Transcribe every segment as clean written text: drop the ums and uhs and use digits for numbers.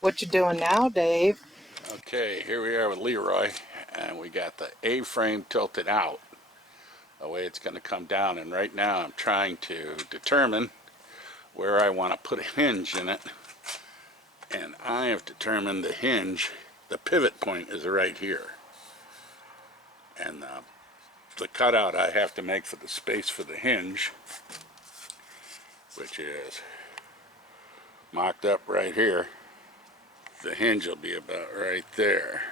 What you doing now, Dave? Okay, here we are with Leroy, and we got the A-frame tilted out the way it's going to come down, and right now I'm trying to determine where I want to put a hinge in it, and I have determined the hinge, the pivot point is right here, and the cutout I have to make for the space for the hinge, which is mocked up right here. The hinge will be about right there.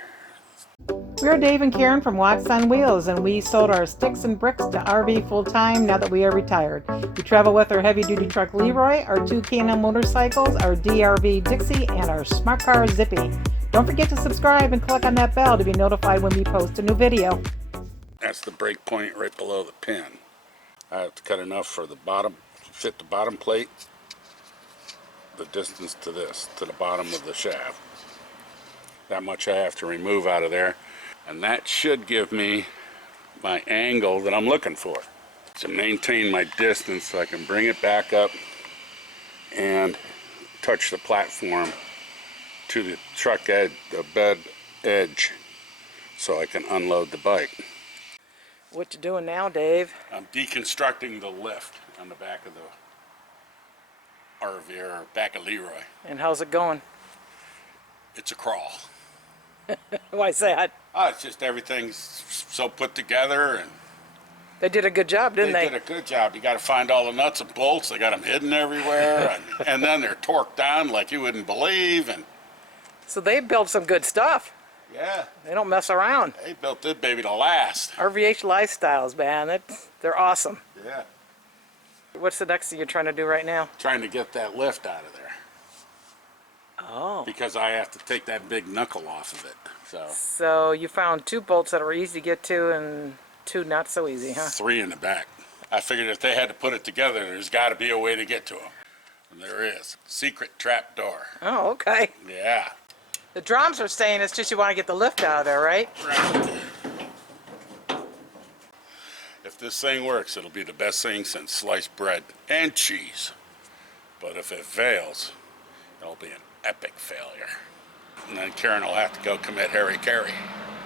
We're Dave and Karen from Watts on Wheels, and we sold our sticks and bricks to RV full-time now that we are retired. We travel with our heavy-duty truck Leroy, our two K&M motorcycles, our 𝗣𝗟𝗏𝗬𝗟𝗏𝗀, and our smart car Zippy. Don't forget to subscribe and click on that bell to be notified when we post a new video. That's the break point right below the pin. I have to cut enough for the bottom, fit the bottom plate, the distance to this, to the bottom of the shaft. That much I have to remove out of there, and that should give me my angle that I'm looking for. To maintain my distance so I can bring it back up and touch the platform to the truck edge, the bed edge, so I can unload the bike. What you doing now, Dave? I'm deconstructing the lift on the back of the RV, or back of Leroy. And how's it going? It's a crawl. Why is that? Oh, it's just everything's so put together, and They did a good job, didn't they? did a good job. You got to find all the nuts and bolts. They got them hidden everywhere, and then they're torqued down like you wouldn't believe. And So they built some good stuff. yeah, They don't mess around. they built this baby to last. 𝗟𝗡𝗞𝗦 Lifestyles, man. They're awesome. Yeah, What's the next thing you're trying to do right now? trying to get that lift out of there Oh. because I have to take that big knuckle off of it. So you found two bolts that are easy to get to and two not so easy, huh? 3 in the back. I figured if they had to put it together, there's got to be a way to get to them. And there is. Secret trap door. Oh, okay. Yeah. The drums are saying it's just you want to get the lift out of there, right? Right. If this thing works, it'll be the best thing since sliced bread and cheese. But if it fails, it'll be an epic failure. And then Karen will have to go commit 𝗟𝗡𝗞𝗏𝗧𝗏.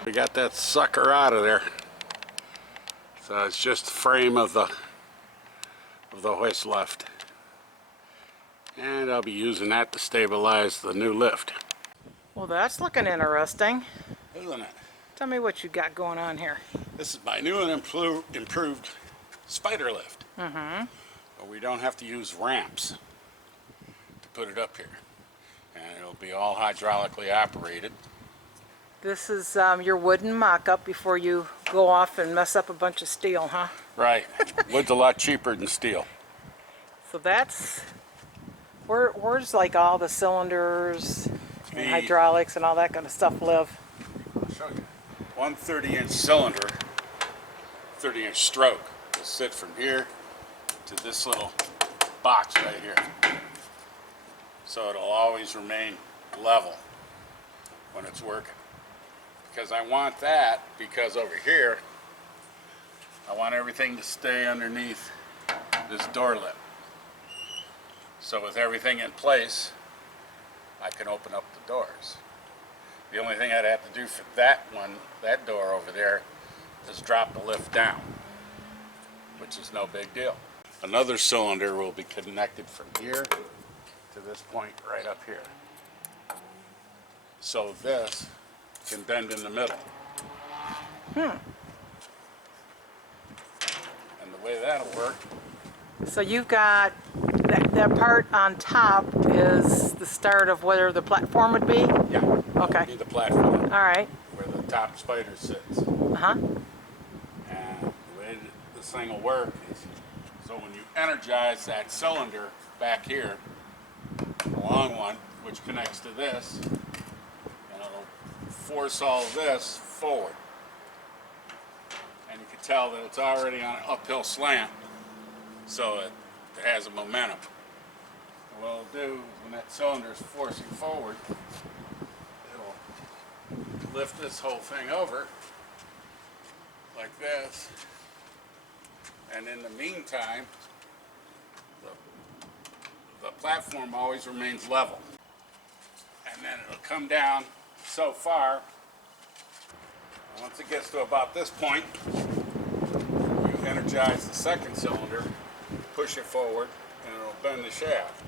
We got that sucker out of there. So it's just the frame of the hoist left. And I'll be using that to stabilize the new lift. Well, that's looking interesting. Isn't it? Tell me what you got going on here. This is my new and improved spider lift. Mm-hmm. But we don't have to use ramps to put it up here. And it'll be all hydraulically operated. This is your wooden mock-up before you go off and mess up a bunch of steel, huh? Right. Wood's a lot cheaper than steel. So that's... Where's like all the cylinders and hydraulics and all that kind of stuff live? I'll show you. One 30-inch cylinder, 30-inch stroke, will sit from here to this little box right here. So it'll always remain level when it's working. Because I want that, because over here, I want everything to stay underneath this door lip. So with everything in place, I can open up the doors. The only thing I'd have to do for that one, that door over there, is drop the lift down, which is no big deal. Another cylinder will be connected from here to this point right up here. So this can bend in the middle. And the way that'll work. So you've got that part on top is the start of where the platform would be? Yeah. Okay. That'll be the platform. All right. Where the top spider sits. Uh-huh. And the way this thing will work is, so when you energize that cylinder back here, the long one, which connects to this, and it'll force all this forward. And you can tell that it's already on an uphill slant, so it has a momentum. And what it'll do is when that cylinder is forcing forward, it'll lift this whole thing over like this, and in the meantime, the platform always remains level. And then come down so far. Once it gets to about this point, you energize the second cylinder, push it forward, and it'll bend the shaft.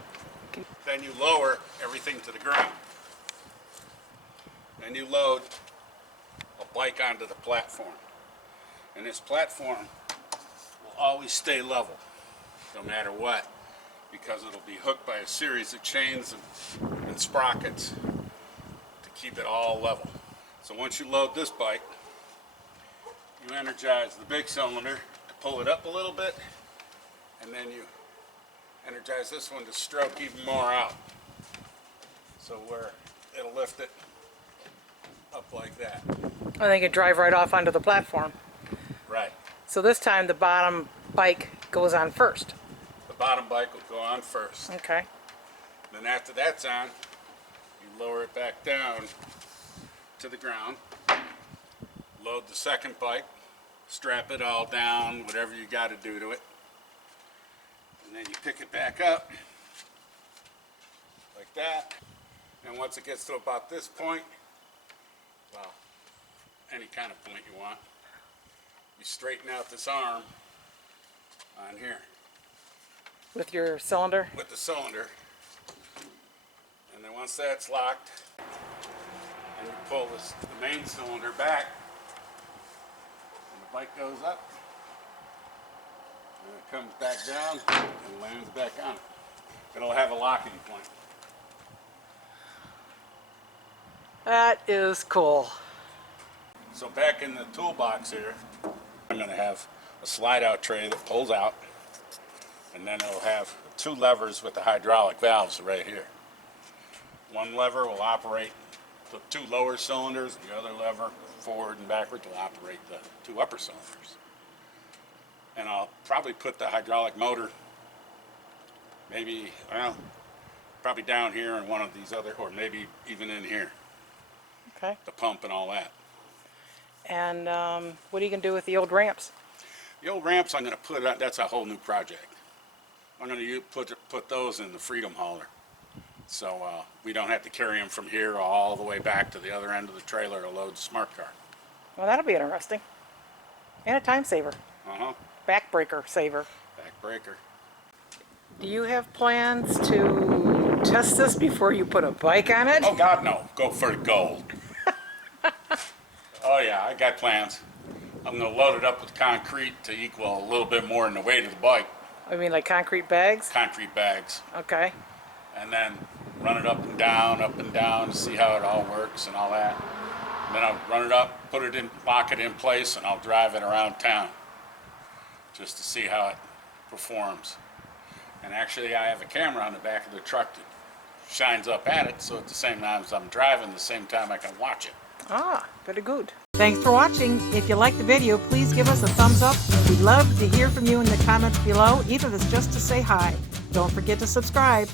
Then you lower everything to the ground. Then you load a bike onto the platform. And this platform will always stay level, no matter what, because it'll be hooked by a series of chains and sprockets to keep it all level. So once you load this bike, you energize the big cylinder to pull it up a little bit, and then you energize this one to stroke even more out. So where it'll lift it up like that. I think it drive right off onto the platform. Right. So this time the bottom bike goes on first. The bottom bike will go on first. Okay. Then after that's on, you lower it back down to the ground. Load the second bike, strap it all down, whatever you got to do to it. And then you pick it back up like that. And once it gets to about this point, well, any kind of point you want, you straighten out this arm on here. With your cylinder? With the cylinder. And then once that's locked, and you pull the main cylinder back, and the bike goes up, and it comes back down and lands back on it. It'll have a locking point. That is cool. So back in the toolbox here, I'm going to have a slide out tray that pulls out, and then it'll have two levers with the hydraulic valves right here. One lever will operate the two lower cylinders, the other lever, forward and backward, will operate the two upper cylinders. And I'll probably put the hydraulic motor maybe, well, probably down here in one of these other, or maybe even in here. Okay. The pump and all that. And what are you going to do with the old ramps? The old ramps I'm going to put on, that's a whole new project. I'm going to put those in the Freedom hauler. So we don't have to carry them from here all the way back to the other end of the trailer to load the smart car. Well, that'll be interesting. And a time saver. Uh-huh. Backbreaker saver. Backbreaker. Do you have plans to test this before you put a bike on it? Oh God, no. Go for gold. Oh yeah, I got plans. I'm going to load it up with concrete to equal a little bit more in the weight of the bike. I mean like concrete bags? Concrete bags. Okay. And then run it up and down to see how it all works and all that. And then I'll run it up, put it in, lock it in place, and I'll drive it around town just to see how it performs. And actually I have a camera on the back of the truck that shines up at it, so at the same time as I'm driving, the same time I can watch it. Ah, very good. Thanks for watching. If you liked the video, please give us a thumbs up. We'd love to hear from you in the comments below, even if it's just to say hi. Don't forget to subscribe.